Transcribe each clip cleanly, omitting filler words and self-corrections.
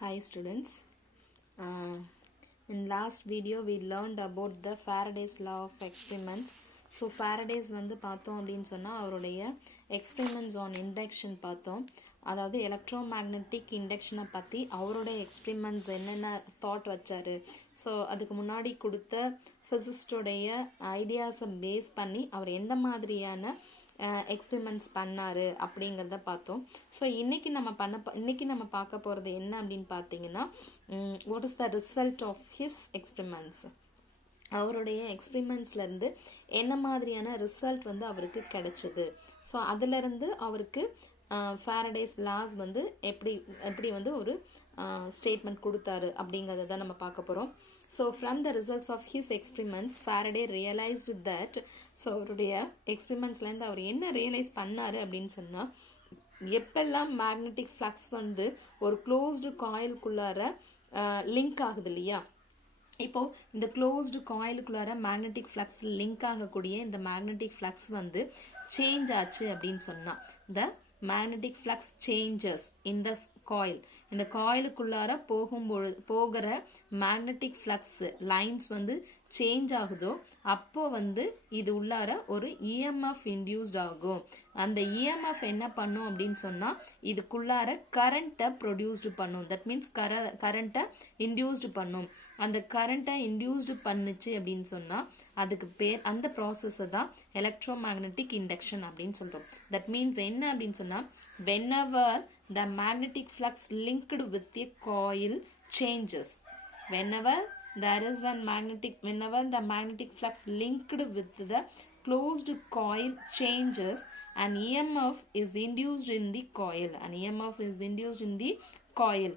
Hi students. In last video we learned about the Faraday's law of experiments. So Faraday's வந்து பார்த்தோம் அப்படின்னு சொன்னா அவருடைய experiments on induction பார்த்தோம். அதாவது எலக்ட்ரோமேக்னெட்டிக் இண்டக்ஷனை பற்றி அவருடைய எக்ஸ்பிரிமெண்ட்ஸ் என்னென்ன தாட் வச்சாரு. ஸோ அதுக்கு முன்னாடி கொடுத்த ஃபிசிஸ்டோடைய ஐடியாஸை பேஸ் பண்ணி அவர் எந்த மாதிரியான எக்ஸ்பிரிமெண்ட்ஸ் பண்ணாரு அப்படிங்கிறத பார்த்தோம். ஸோ இன்னைக்கு நம்ம பார்க்க போகிறது என்ன அப்படின்னு பார்த்தீங்கன்னா, what is the result of his experiments. அவருடைய எக்ஸ்பிரிமெண்ட்ஸ்லேருந்து என்ன மாதிரியான ரிசல்ட் வந்து அவருக்கு கிடைச்சது. ஸோ அதுலேருந்து அவருக்கு ஃபாரடேஸ் லாஸ் வந்து எப்படி வந்து ஒரு ஸ்டேட்மெண்ட் கொடுத்தாரு அப்படிங்கிறத தான் நம்ம பார்க்க போகிறோம். So from the results of his experiments, Faraday realized that, so அவருடைய எக்ஸ்பிரிமெண்ட்ஸ்லேருந்து அவர் என்ன ரியலைஸ் பண்ணாரு அப்படின்னு சொன்னால், எப்பெல்லாம் மேக்னெட்டிக் ஃப்ளக்ஸ் வந்து ஒரு க்ளோஸ்டு காயிலுக்குள்ளார லிங்க் ஆகுது இல்லையா, இப்போ இந்த க்ளோஸ்டு காயிலுக்குள்ளார மேக்னெட்டிக் ஃப்ளக்ஸ் லிங்க் ஆகக்கூடிய இந்த மேக்னெட்டிக் ஃப்ளக்ஸ் வந்து சேஞ்ச் ஆச்சு அப்படின்னு சொன்னால், the magnetic flux changes in the coil, இந்த காயிலுக்குள்ளார போகிற மேக்னெட்டிக் ஃப்ளக்ஸ் லைன்ஸ் வந்து சேஞ்ச் ஆகுதோ அப்போ வந்து இது உள்ளார ஒரு இஎம்எஃப் இன்டியூஸ்ட் ஆகும். அந்த இஎம்எஃப் என்ன பண்ணும் அப்படின்னு சொன்னா இதுக்குள்ளார கரண்ட்டை ப்ரொடியூஸ்டு பண்ணும். தட் மீன்ஸ் கரண்ட்டை இன்டியூஸ்டு பண்ணும். அந்த கரண்ட்டை இன்டியூஸ்டு பண்ணுச்சு அப்படின்னு சொன்னா அதுக்கு பேர், அந்த ப்ராசஸை தான் எலக்ட்ரோமேக்னெட்டிக் இண்டக்ஷன் அப்படின்னு சொல்றோம். தட் மீன்ஸ் என்ன அப்படின்னு சொன்னா, whenever the magnetic flux linked with a coil changes, whenever the magnetic flux linked with the closed coil changes, an EMF is induced in the coil,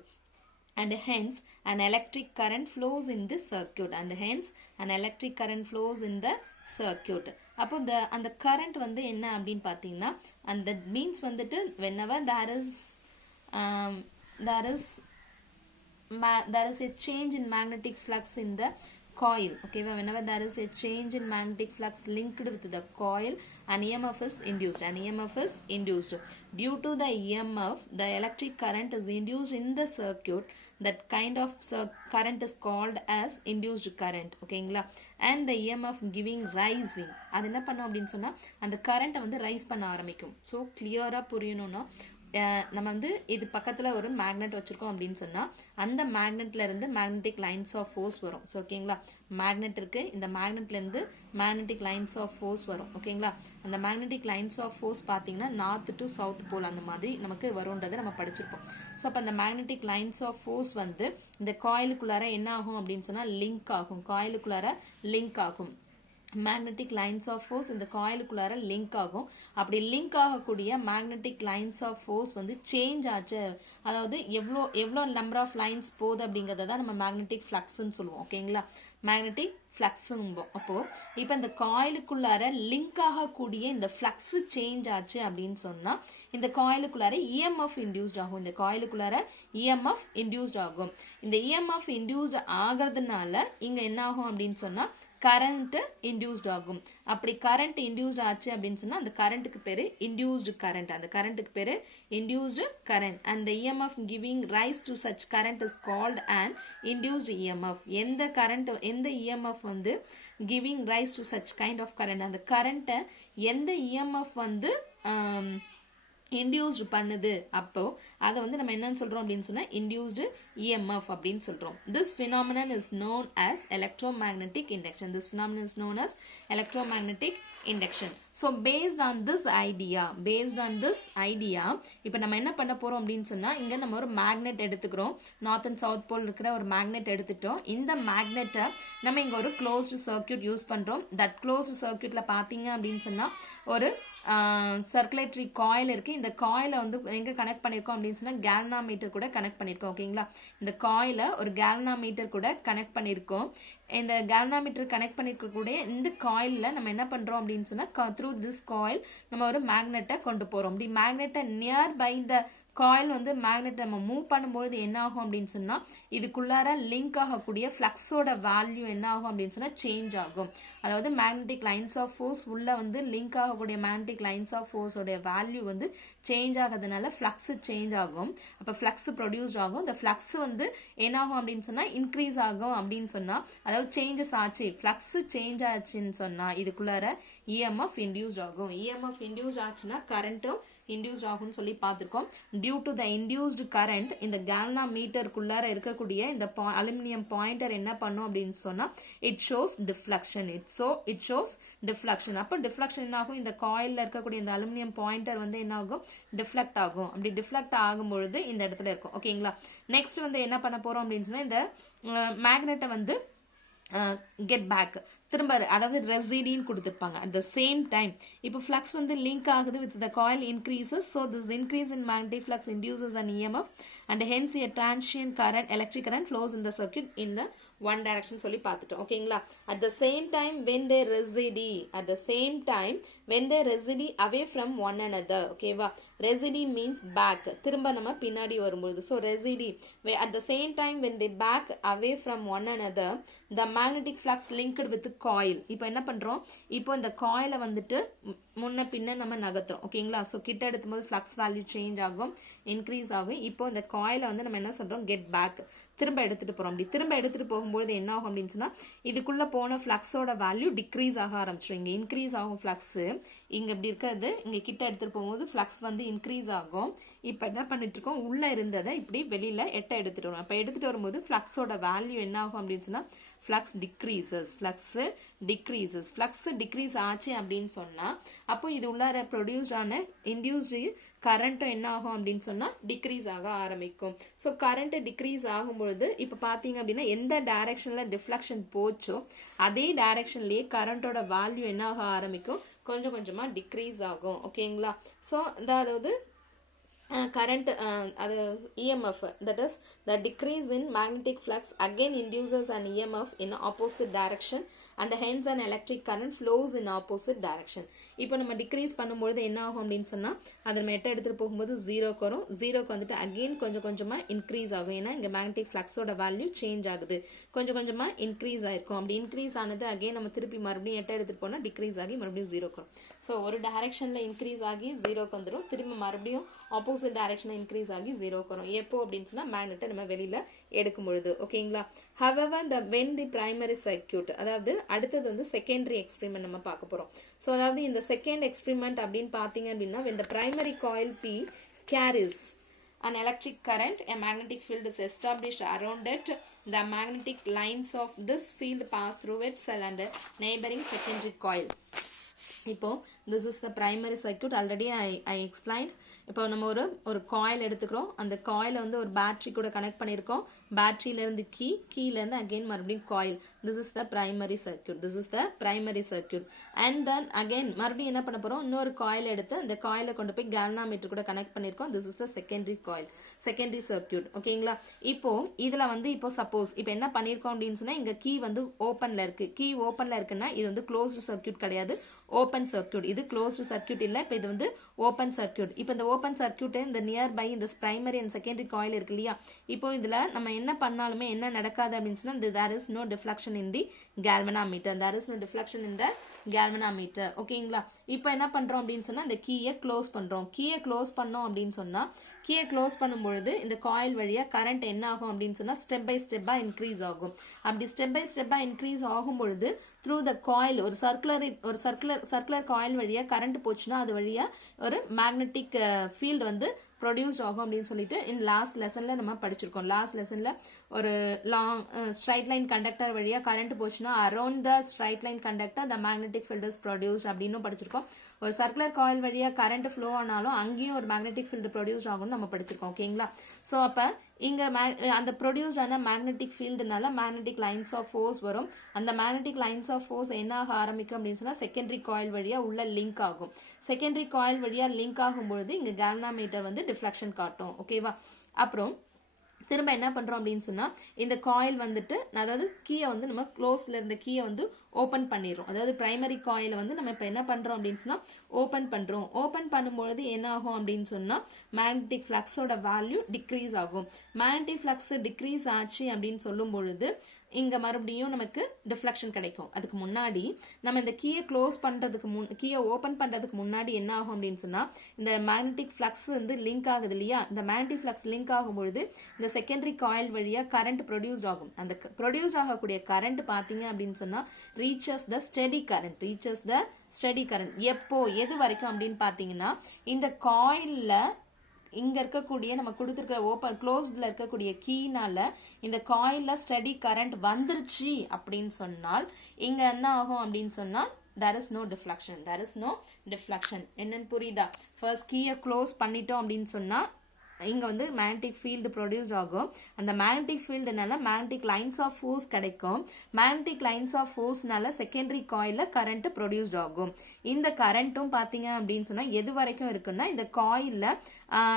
and hence an electric current flows in the circuit, அப்போ அந்த current வந்து என்ன அப்படின்னு பார்த்தீங்கன்னா, and that means வந்துட்டு whenever there is a change in magnetic flux in the coil, okay, whenever there is a change in magnetic flux linked with the coil, an EMF is induced. Due to the EMF, the electric current is induced in the circuit. That kind of current is called as induced current, okayங்களா. And the EMF giving rising, அது என்ன பண்ணும் அப்படின்னு சொன்னா அந்த கரண்ட்டை வந்து rice பண்ண ஆரம்பிக்கும். ஸோ கிளியரா புரியணும்னா, நம்ம வந்து இது பக்கத்தில் ஒரு மேக்னெட் வச்சுருக்கோம் அப்படின்னு சொன்னால் அந்த மேக்னெட்ல இருந்து மேக்னெட்டிக் லைன்ஸ் ஆஃப் ஃபோர்ஸ் வரும். ஸோ ஓகேங்களா, மேக்னெட் இருக்கு, இந்த மேக்னெட்லேருந்து மேக்னெட்டிக் லைன்ஸ் ஆஃப் ஃபோர்ஸ் வரும். ஓகேங்களா, அந்த மேக்னெட்டிக் லைன்ஸ் ஆஃப் ஃபோர்ஸ் பார்த்தீங்கன்னா நார்த் டு சவுத் போல் அந்த மாதிரி நமக்கு வரும்ன்றதை நம்ம படிச்சிருப்போம். ஸோ அப்போ அந்த மேக்னெட்டிக் லைன்ஸ் ஆஃப் ஃபோர்ஸ் வந்து இந்த காயிலுக்குள்ளார என்ன ஆகும் அப்படின்னு சொன்னால் லிங்க் ஆகும். மேக்னெட்டிக் லைன்ஸ் ஆஃப் ஃபோர்ஸ் இந்த காயிலுக்குள்ளார லிங்க் ஆகும். அப்படி லிங்க் ஆகக்கூடிய மேக்னெட்டிக் லைன்ஸ் ஆஃப் ஃபோர்ஸ் வந்து சேஞ்ச் ஆச்சு, அதாவது எவ்வளோ நம்பர் ஆஃப் லைன்ஸ் போகுது அப்படிங்கிறத தான் நம்ம மேக்னெட்டிக் ஃப்ளக்ஸ்ன்னு சொல்லுவோம். ஓகேங்களா, மேக்னெட்டிக் ஃப்ளக்ஸும்போம். அப்போ இப்போ இந்த காயிலுக்குள்ளார லிங்க் ஆகக்கூடிய இந்த ஃப்ளக்ஸ் சேஞ்ச் ஆச்சு அப்படின்னு சொன்னா இந்த காயிலுக்குள்ளார இஎம்எஃப் இன்டியூஸ்ட் ஆகும். இந்த இஎம்எஃப் இன்டியூஸ்ட் ஆகிறதுனால இங்க என்ன ஆகும் அப்படின்னு சொன்னா கரண்ட் இன்டியூஸ்ட் ஆகும். அப்படி கரண்ட் இன்டியூஸ்ட் ஆச்சு அப்படின்னு சொன்னா அந்த கரண்ட்டுக்கு பேரு induced current. And the EMF giving rise to such current is called an induced EMF. எந்த EMF வந்து giving rise to such kind of current, அந்த கரண்ட்டை எந்த EMF வந்து இன்டியூஸ்டு பண்ணுது, அப்போ அதை வந்து நம்ம என்னன்னு சொல்றோம் அப்படின்னு சொன்னா இன்டியூஸ்டு EMF அப்படின்னு சொல்றோம். This phenomenon is known as electromagnetic induction. So based on this idea, இப்போ நம்ம என்ன பண்ண போறோம் அப்படின்னு சொன்னா, இங்க நம்ம ஒரு மேக்னெட் எடுத்துக்கிறோம். நார்த் அண்ட் சவுத் போல் இருக்கிற ஒரு மேக்னெட் எடுத்துட்டோம். இந்த மேக்னெட்டை நம்ம இங்க ஒரு க்ளோஸ்டு சர்க்கியூட் யூஸ் பண்றோம். தட் க்ளோஸ்டு சர்க்கியூட்ல பாத்தீங்க அப்படின்னு சொன்னா ஒரு சர்க்குலேட்டரி காயில் இருக்கு. இந்த காயில வந்து எங்க கனெக்ட் பண்ணிருக்கோம் அப்படின்னு சொன்னா கேல்வனோமீட்டர் கூட கனெக்ட் பண்ணிருக்கோம். ஓகேங்களா, இந்த காயில ஒரு கேல்வனோமீட்டர் கூட கனெக்ட் பண்ணிருக்கோம். இந்த கேல்வனோமீட்டர் கனெக்ட் பண்ணிருக்கக்கூடிய இந்த காயில்ல நம்ம என்ன பண்றோம் அப்படின்னு சொன்னா த்ரூ திஸ் காயில் நம்ம ஒரு மேக்னெட்டை கொண்டு போறோம். இப்படி மேக்னெட்டை நியர் பை த காயில் வந்து மேக்னெட் நம்ம மூவ் பண்ணும்போது என்ன ஆகும் அப்படின்னு சொன்னா இதுக்குள்ளார லிங்க் ஆகக்கூடிய ஃப்ளக்ஸோட வேல்யூ என்ன ஆகும் அப்படின்னு சொன்னா சேஞ்ச் ஆகும். அதாவது மேக்னெட்டிக் லைன்ஸ் ஆஃப் ஃபோர்ஸ் உள்ள வந்து லிங்க் ஆகக்கூடிய மேக்னெட்டிக் லைன்ஸ் ஆஃப் ஃபோர்ஸ் உடைய வேல்யூ வந்து சேஞ்ச் ஆகிறதுனால ஃப்ளக்ஸ் சேஞ்ச் ஆகும். அப்ப ஃப்ளக்ஸ் ப்ரொடியூஸ்ட் ஆகும். இந்த ஃப்ளக்ஸ் வந்து என்ன ஆகும் அப்படின்னு சொன்னா இன்க்ரீஸ் ஆகும் அப்படின்னு சொன்னா, அதாவது சேஞ்சஸ் ஆச்சு, ஃப்ளக்ஸ் சேஞ்ச் ஆச்சுன்னு சொன்னா இதுக்குள்ளார EMF இன்டியூஸ்ட் ஆகும். EMF இன்டியூஸ்ட் ஆச்சுன்னா கரண்ட்டும் induced ஆகும்னு சொல்லி பார்த்திருக்கோம். due to the induced current இந்த galvanometerக்குள்ளார இருக்கக்கூடிய இந்த அலுமினியம் பாயிண்டர் என்ன பண்ணும் அப்படின்னு சொன்னா it shows deflection. It shows deflection. அப்ப deflection என்ன ஆகும், இந்த காயில்ல இருக்கக்கூடிய இந்த அலுமினியம் பாயிண்டர் வந்து என்ன ஆகும், டிஃப்ளெக்ட் ஆகும். அப்படி டிஃப்ளெக்ட் ஆகும் பொழுது இந்த இடத்துல இருக்கும். ஓகேங்களா. நெக்ஸ்ட் வந்து என்ன பண்ண போறோம் அப்படின்னு சொன்னா இந்த மேக்னெட்டை வந்து get back திரும்ப, அதாவது ரெசிடின்னு கொடுத்துருப்பாங்க. at the same time இப்போ ஃப்ளக்ஸ் வந்து லிங்க் ஆகுது with the coil increases, so this increase in magnetic flux induces an EMF and hence a transient current, electric current flows in the circuit in the one direction சொல்லி பார்த்துட்டோம். ஓகேங்களா. at the same time when they reside away from one another. ஓகேவா. reside means back, திரும்ப நம்ம பின்னாடி வரும்போது, so reside at the same time when they back away from one another the magnetic flux linked with coil. இப்போ என்ன பண்றோம், இப்போ இந்த காயில வந்துட்டு முன்ன பின்ன நம்ம நகர்த்துறோம். ஓகேங்களா. சோ கிட்ட எடுக்கும்போது ஃப்ளக்ஸ் வேல்யூ சேஞ்ச் ஆகும், இன்க்ரீஸ் ஆகும். இப்போ இந்த காயில வந்து நம்ம என்ன சொல்றோம், கெட் பேக், திரும்ப எடுத்துட்டு போறோம். அப்படி திரும்ப எடுத்துட்டு போகும்போது என்ன ஆகும் அப்படின்னு சொன்னா இதுக்குள்ள போன ஃப்ளக்ஸோட வேல்யூ டிக்ரீஸ் ஆக ஆரம்பிச்சிடும். இங்க இன்க்ரீஸ் ஆகும் ஃப்ளக்ஸ், இங்க இப்படி இருக்கிறது இங்க கிட்ட எடுத்துட்டு போகும்போது ஃப்ளக்ஸ் வந்து இன்க்ரீஸ் ஆகும். இப்ப என்ன பண்ணிட்டு இருக்கோம், உள்ள இருந்ததை இப்படி வெளியில எடுத்துட்டு வரும். அப்ப எடுத்துட்டு வரும்போது ஃப்ளக்ஸோட வேல்யூ என்ன ஆகும் அப்படின்னு சொன்னா flux decreases. flux decrease ஆச்சு அப்படின்னு சொன்னா அப்போ இது உள்ளார produced ஆன induced current என்ன ஆகும் அப்படின்னு சொன்னா decrease ஆக ஆரம்பிக்கும். so current decrease ஆகும்பொழுது இப்ப பாத்தீங்க அப்படின்னா எந்த டைரக்ஷன்ல deflection போச்சோ அதே டைரக்ஷன்லயே கரண்டோட வேல்யூ என்ன ஆக ஆரம்பிக்கும், கொஞ்சம் கொஞ்சமா decrease ஆகும். ஓகேங்களா. so அதாவது current EMF, that is the decrease in magnetic flux again induces an EMF in opposite direction and hence an electric current flows in opposite direction. இப்போ நம்ம டிக்ரீஸ் பண்ணும்போது என்ன ஆகும் அப்படின்னு சொன்னா அதை நம்ம எடுத்துட்டு போகும்போது ஜீரோக்கு வரும். ஜீரோக்கு வந்துட்டு அகெயின் கொஞ்சம் கொஞ்சமா இன்க்ரீஸ் ஆகும். ஏன்னா இங்க மேக்னெட்டிக் ஃப்ளக்ஸோட வேல்யூ சேஞ்ச் ஆகுது, கொஞ்சம் கொஞ்சமா இன்க்ரீஸ் ஆயிருக்கும். அப்படி இன்க்ரீஸ் ஆனது அகெயின் நம்ம திருப்பி மறுபடியும் எடுத்துட்டு போனா டிக்ரீஸ் ஆகி மறுபடியும் ஜீரோக்கு வரும். ஸோ ஒரு டைரக்ஷன்ல இன்க்ரீஸ் ஆகி ஜீரோக்கு வந்துடும், திரும்ப மறுபடியும் ஆப்போசிட் டைரக்ஷன்ல இன்க்ரீஸ் ஆகி ஜீரோக்கு வரும். எப்போ அப்படின்னு சொன்னா மேக்னெட்டை நம்ம வெளியில எடுக்கும் பொழுது. ஓகேங்களா. however when the primary circuit, அதாவது அடுத்தது வந்து செகண்டரி எக்ஸ்பெரிமெண்ட் நம்ம பார்க்க போறோம். ஸோ அதாவது இந்த செகண்ட் எக்ஸ்பெரிமெண்ட் அப்படின்னு பாத்தீங்க அப்படின்னா when the primary coil P carries an electric current, a magnetic field is established around it. The magnetic lines of this field pass through its cell and neighboring secondary coil. இப்போ this is the primary circuit. already I explained. இப்போ நம்ம ஒரு coil எடுத்துக்கிறோம். அந்த காயில வந்து ஒரு battery கூட கனெக்ட் பண்ணியிருக்கோம். பேட்டரியில இருந்து கீல இருந்து அகைன் மறுபடியும் coil. this is the primary circuit. and then again மறுபடியும் என்ன பண்ண போறோம், இன்னொரு காயில் எடுத்து அந்த காயில கொண்டு போய் கேல்வனோமீட்டர் கூட கனெக்ட் பண்ணியிருக்கோம். this is the secondary circuit. ஓகேங்களா. இப்போ இதுல வந்து இப்போ சப்போஸ் இப்போ என்ன பண்ணியிருக்கோம் அப்படின்னு சொன்னா இங்க கீ வந்து ஓப்பன்ல இருக்கு. கீ ஓப்பன்ல இருக்குன்னா இது வந்து க்ளோஸ்டு சர்க்யூட் கிடையாது, ஓப்பன் சர்க்யூட். இது க்ளோஸ்டு சர்க்யூட் இல்ல, இப்போ இது வந்து ஓப்பன் சர்க்யூட். இப்போ இந்த ஓப்பன் சர்க்யூட் இந்த நியர் பை இந்த பிரைமரி அண்ட் செகண்டரி காயில் இருக்கு இல்லையா, இப்போ இதுல நம்ம என்ன பண்ணாலுமே என்ன நடக்காது அப்படின்னு சொன்னா there is no deflection in the galvanometer. ஓகேங்களா. இப்போ என்ன பண்றோம் அப்படின்னு சொன்னா இந்த கீயை க்ளோஸ் பண்றோம். கீயை க்ளோஸ் பண்ணோம் அப்படின்னு சொன்னா கீயை க்ளோஸ் பண்ணும்பொழுது இந்த காயில் வழியா கரண்ட் என்ன ஆகும் அப்படின்னு சொன்னா ஸ்டெப் பை ஸ்டெப்பா இன்க்ரீஸ் ஆகும். அப்படி ஸ்டெப் பை ஸ்டெப்பா இன்க்ரீஸ் ஆகும் பொழுது த்ரூ த காயில் ஒரு சர்க்குலர் காயில் வழியா கரண்ட் போச்சுன்னா அது வழியா ஒரு மேக்னெட்டிக் ஃபீல்டு வந்து ப்ரொடியூஸ்ட் ஆகும் அப்படின்னு சொல்லிட்டு லாஸ்ட் லெசன்ல நம்ம படிச்சிருக்கோம். லாஸ்ட் லெசன்ல ஒரு லாங் ஸ்ட்ரைட் லைன் கண்டக்டர் வழியா கரண்ட் போச்சுன்னா around the straight line conductor the magnetic field is produced அப்படின்னு படிச்சிருக்கோம். ஒரு சர்க்குலர் காயில் வழியா கரண்ட் ஃப்ளோ ஆனாலும் அங்கேயும் ஒரு மேக்னெட்டிக் ஃபீல்டு ப்ரொடியூஸ்ட் ஆகும்னு நம்ம படிச்சிருக்கோம். ஓகேங்களா. ஸோ அப்ப இங்க அந்த ப்ரொடியூஸ்ட் ஆன மேக்னெட்டிக் ஃபீல்டுனால மேக்னெட்டிக் லைன்ஸ் ஆஃப் ஃபோர்ஸ் வரும். அந்த மேக்னெட்டிக் லைன்ஸ் ஆஃப் ஃபோர்ஸ் என்ன ஆக ஆரம்பிக்கும் அப்படின்னு சொன்னா செகண்டரி காயில் வழியா உள்ள லிங்க் ஆகும். செகண்டரி காயில் வழியா லிங்க் ஆகும் பொழுது இங்க கேல்வனோமீட்டர் வந்து டிஃப்ளெக்ஷன் காட்டும். ஓகேவா. அப்புறம் திரும்ப என்ன பண்றோம் அப்படின்னு சொன்னா இந்த காயில் வந்துட்டு அதாவது கீயை வந்து நம்ம க்ளோஸ்ல இருந்த கீயை வந்து ஓப்பன் பண்ணிடுறோம். அதாவது பிரைமரி காயிலை வந்து நம்ம இப்போ என்ன பண்ணுறோம் அப்படின்னு சொன்னால் ஓப்பன் பண்ணுறோம். ஓப்பன் பண்ணும்பொழுது என்ன ஆகும் அப்படின்னு சொன்னால் மேக்னெட்டிக் ஃப்ளக்ஸோட வேல்யூ டிக்ரீஸ் ஆகும். மேக்னெட்டிக் ஃப்ளக்ஸ் டிக்ரீஸ் ஆச்சு அப்படின்னு சொல்லும் பொழுது இங்கே மறுபடியும் நமக்கு டிஃப்ளெக்ஷன் கிடைக்கும். அதுக்கு முன்னாடி நம்ம இந்த கீயை க்ளோஸ் பண்ணுறதுக்கு கீயை ஓப்பன் பண்ணுறதுக்கு முன்னாடி என்ன ஆகும் அப்படின்னு சொன்னால் இந்த மேக்னெட்டிக் ஃப்ளக்ஸ் வந்து லிங்க் ஆகுது இல்லையா, இந்த மேக்னெட்டிக் ஃப்ளக்ஸ் லிங்க் ஆகும்பொழுது இந்த செகண்டரி காயில் வழியாக கரண்ட் ப்ரொடியூஸ்ட் ஆகும். அந்த ப்ரொடியூஸ்ட் ஆகக்கூடிய கரண்ட் பார்த்தீங்க அப்படின்னு சொன்னால் ரீச்சஸ் த ஸ்டெடி கரண்ட். எப்போ எது வரைக்கும் அப்படின்னு பார்த்தீங்கன்னா இந்த காயிலில் இங்க இருக்கக்கூடிய நம்ம கொடுத்துருக்கிற ஓப்பன் க்ளோஸ்ட்ல இருக்கக்கூடிய கீனால இந்த காயில்ல ஸ்டெடி கரண்ட் வந்துருச்சு அப்படின்னு சொன்னால் இங்க என்ன ஆகும் அப்படின்னு சொன்னா there is no deflection. என்னன்னு புரியுதா? ஃபர்ஸ்ட் கீயை க்ளோஸ் பண்ணிட்டோம் அப்படின்னு சொன்னா இங்க வந்து மேக்னெட்டிக் ஃபீல்டு ப்ரொடியூஸ்ட் ஆகும். அந்த மேக்னெட்டிக் ஃபீல்டுனால மேக்னெட்டிக் லைன்ஸ் ஆஃப் ஃபோர்ஸ் கிடைக்கும். மேக்னெட்டிக் லைன்ஸ் ஆஃப் ஃபோர்ஸ்னால செகண்டரி காயில கரண்ட் ப்ரொடியூஸ்ட் ஆகும். இந்த கரண்ட்டும் பாத்தீங்க அப்படின்னு சொன்னா எது வரைக்கும் இருக்குன்னா இந்த காயில்ல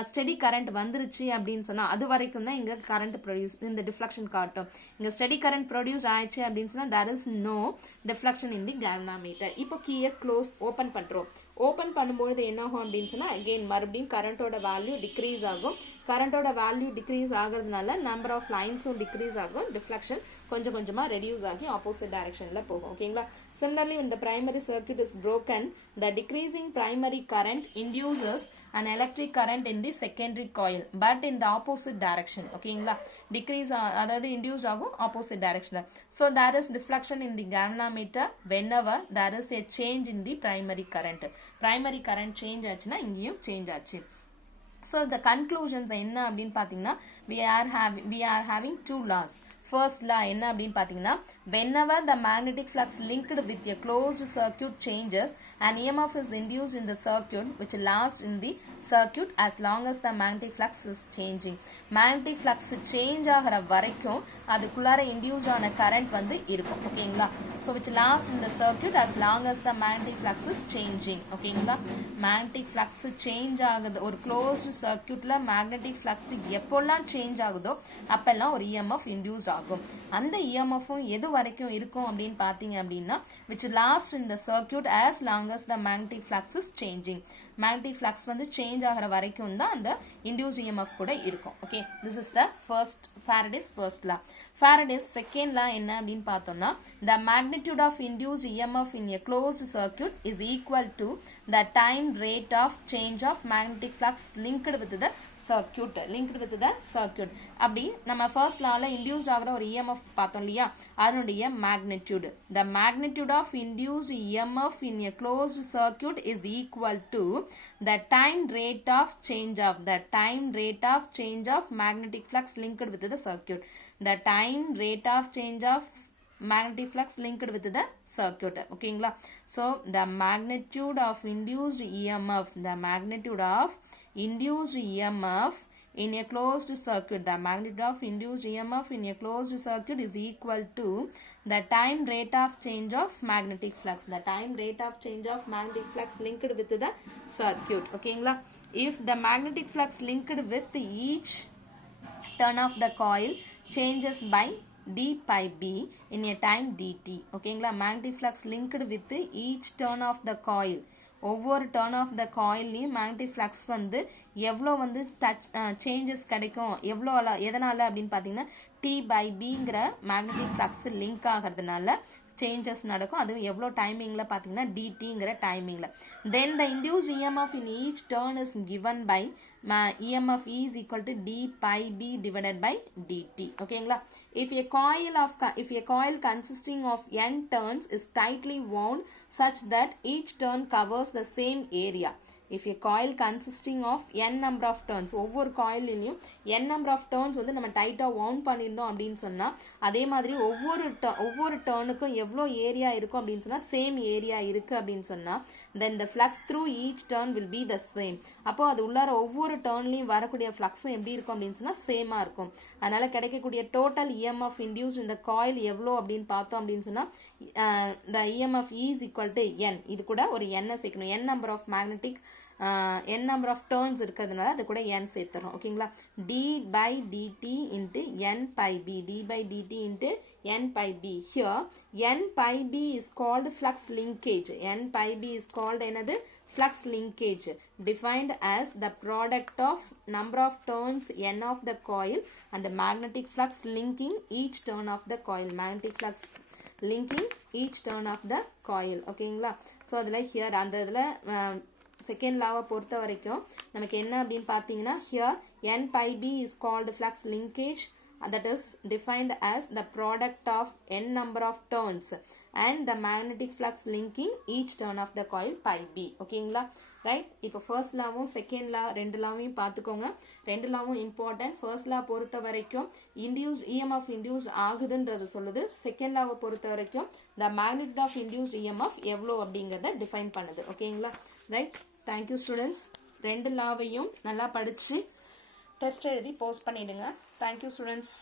ஸ்டெடி கரண்ட் வந்துருச்சு அப்படின்னு சொன்னா அது வரைக்கும் தான் இங்க கரண்ட் ப்ரொடியூஸ் இந்த டிஃப்ளெக்ஷன் காட்டும். இங்க ஸ்டெடி கரண்ட் ப்ரொடியூஸ் ஆயிடுச்சு அப்படின்னு சொன்னா there is no deflection in the galvanometer. இப்போ கீயை க்ளோஸ் ஓபன் பண்றோம். ஓபன் பண்ணும்போது என்ன ஆகும் அப்படின்னு சொன்னா அகைன் மறுபடியும் கரண்டோட வேல்யூ டிக்ரீஸ் ஆகும். கரண்டோட வேல்யூ டிக்ரீஸ் ஆகிறதுனால நம்பர் ஆஃப் லைன்ஸும் டிக்ரீஸ் ஆகும். டிஃப்ளெக்ஷன் கொஞ்சம் கொஞ்சமா ரெடியூஸ் ஆகி ஆப்போசிட் டைரக்ஷன்ல போகும். ஓகேங்களா? Similarly, when the primary circuit is broken, the decreasing primary current induces an electric current in the secondary coil, but in the opposite direction. ஓகேங்களா? Decrease அதாவது induced ஆகும் opposite direction. So there is deflection in the galvanometer whenever there is a change in the primary current. Primary current change ஆச்சுன்னா இங்கேயும் change ஆச்சு. So the conclusions என்ன அப்படின்னு பார்த்தீங்கன்னா we are having two laws. First law என்ன அப்படின்னு பார்த்தீங்கன்னா whenever the magnetic flux linked with a closed circuit changes, an EMF is induced in the circuit which lasts in the circuit as long as the magnetic flux is changing. Magnetic flux change ஆகிற வரைக்கும் அதுக்குள்ளார induced ஆன current வந்து இருக்கும். ஓகேங்களா? So which lasts in the circuit as long as the magnetic flux is changing. ஓகேங்களா? magnetic flux change ஆகுது ஒரு closed circuitல magnetic flux எப்போல்லாம் change ஆகுதோ அப்பெல்லாம் ஒரு EMF induced ஆகும். அந்த EMF எது வரைக்கும் இருக்கும் அப்படின்னு பாத்தீங்க அப்படின்னா which lasts in the circuit as long as the magnetic flux is changing. magnetic flux வந்து change ஆகிற வரைக்கும் தான் அந்த induced EMF கூட இருக்கும். Okay, this is the Faraday's first law. Faraday's second law என்ன அப்படின்னு பார்த்தோம்னா the magnitude of induced EMF in a closed circuit is equal to the time rate of change of magnetic flux linked with the circuit. அப்படி நம்ம first lawல induced ஆகிற ஒரு EMF பார்த்தோம் இல்லையா, அதனுடைய magnitude. The magnitude of induced EMF in a closed circuit is equal to the time rate of change of magnetic flux linked with the circuit. The time rate of change of magnetic flux linked with the circuit. ஓகேங்களா? So the magnitude of induced EMF in a closed circuit, the magnitude of induced EMF in a closed circuit is equal to the time rate of change of magnetic flux. The time rate of change of magnetic flux linked with the circuit. ஓகேங்களா? If the magnetic flux linked with each turn of the coil changes by d pi b in a time dt. ஓகேங்களா? magnetic flux linked with each turn of the coil, ஒவ்வொரு turn of the காயில்லையும் magnetic flux வந்து எவ்வளோ வந்து changes கிடைக்கும், எதனால அப்படின்னு பார்த்தீங்கன்னா T/Bங்கிற மேக்னெட்டிக் ஃப்ளக்ஸ் லிங்க் ஆகிறதுனால சேஞ்சஸ் நடக்கும். அதுவும் எவ்வளோ டைமிங்கில் பார்த்தீங்கன்னா DTங்கிற டைமிங்கில். Then the induced EMF in each turn is given by EMF E is equal to d pi b divided by dt. ஓகேங்களா? If a coil consisting of n turns is tightly wound such that each turn covers the same area. If a coil consisting of n number of turns, ஒவ்வொரு காயிலையும் n number of turns வந்து நம்ம டைட்டா wound பண்ணியிருந்தோம் அப்படின்னு சொன்னா அதே மாதிரி ஒவ்வொரு டர்னுக்கும் எவ்வளோ ஏரியா இருக்கும் அப்படின்னு சொன்னா சேம் ஏரியா இருக்கு அப்படின்னு சொன்னா then the flux through each turn will be the same. அப்போ அது உள்ளார ஒவ்வொரு டர்ன்லையும் வரக்கூடிய ஃப்ளக்ஸும் எப்படி இருக்கும் அப்படின்னு சொன்னா சேமா இருக்கும். அதனால கிடைக்கக்கூடிய total EMF induced in the coil எவ்வளோ அப்படின்னு பார்த்தோம் அப்படின்னு சொன்னா the EMF E is equal to n. இது கூட ஒரு n சேர்க்கணும். n number of magnetic n number of turns இருக்கிறதுனால அது கூட n சேர்த்துறோம் ஓகேங்களா d by dt into n pi b d by dt into n pi b here n pi b is called flux linkage n pi b is called another flux linkage defined as the product of number of turns n of the coil and the magnetic flux linking each turn of the coil magnetic flux linking each turn of the coil ஓகேங்களா so அதில் here அந்த இதில் second லாவை பொறுத்த வரைக்கும் நமக்கு என்ன அப்படின்னு பார்த்தீங்கன்னா here n pi b is called flux linkage that is defined as the product of n number of turns and the magnetic flux linking each turn of the coil pi b ஓகேங்களா right இப்போ first லாவும் second law ரெண்டு லாவையும் பார்த்துக்கோங்க ரெண்டு லாவும் important first லா பொறுத்த வரைக்கும் induced EMF induced ஆகுதுன்றது சொல்லுது second லாவை பொறுத்த வரைக்கும் த மேக்னிட்யூட் ஆஃப் இன்டியூஸ்ட் இஎம்எஃப் எவ்வளோ அப்படிங்கிறத டிஃபைன் பண்ணுது ஓகேங்களா ரைட் தேங்க்யூ ஸ்டூடெண்ட்ஸ் ரெண்டு லாவையும் நல்லா படித்து டெஸ்ட் எழுதி போஸ்ட் பண்ணிவிடுங்க தேங்க்யூ ஸ்டூடெண்ட்ஸ்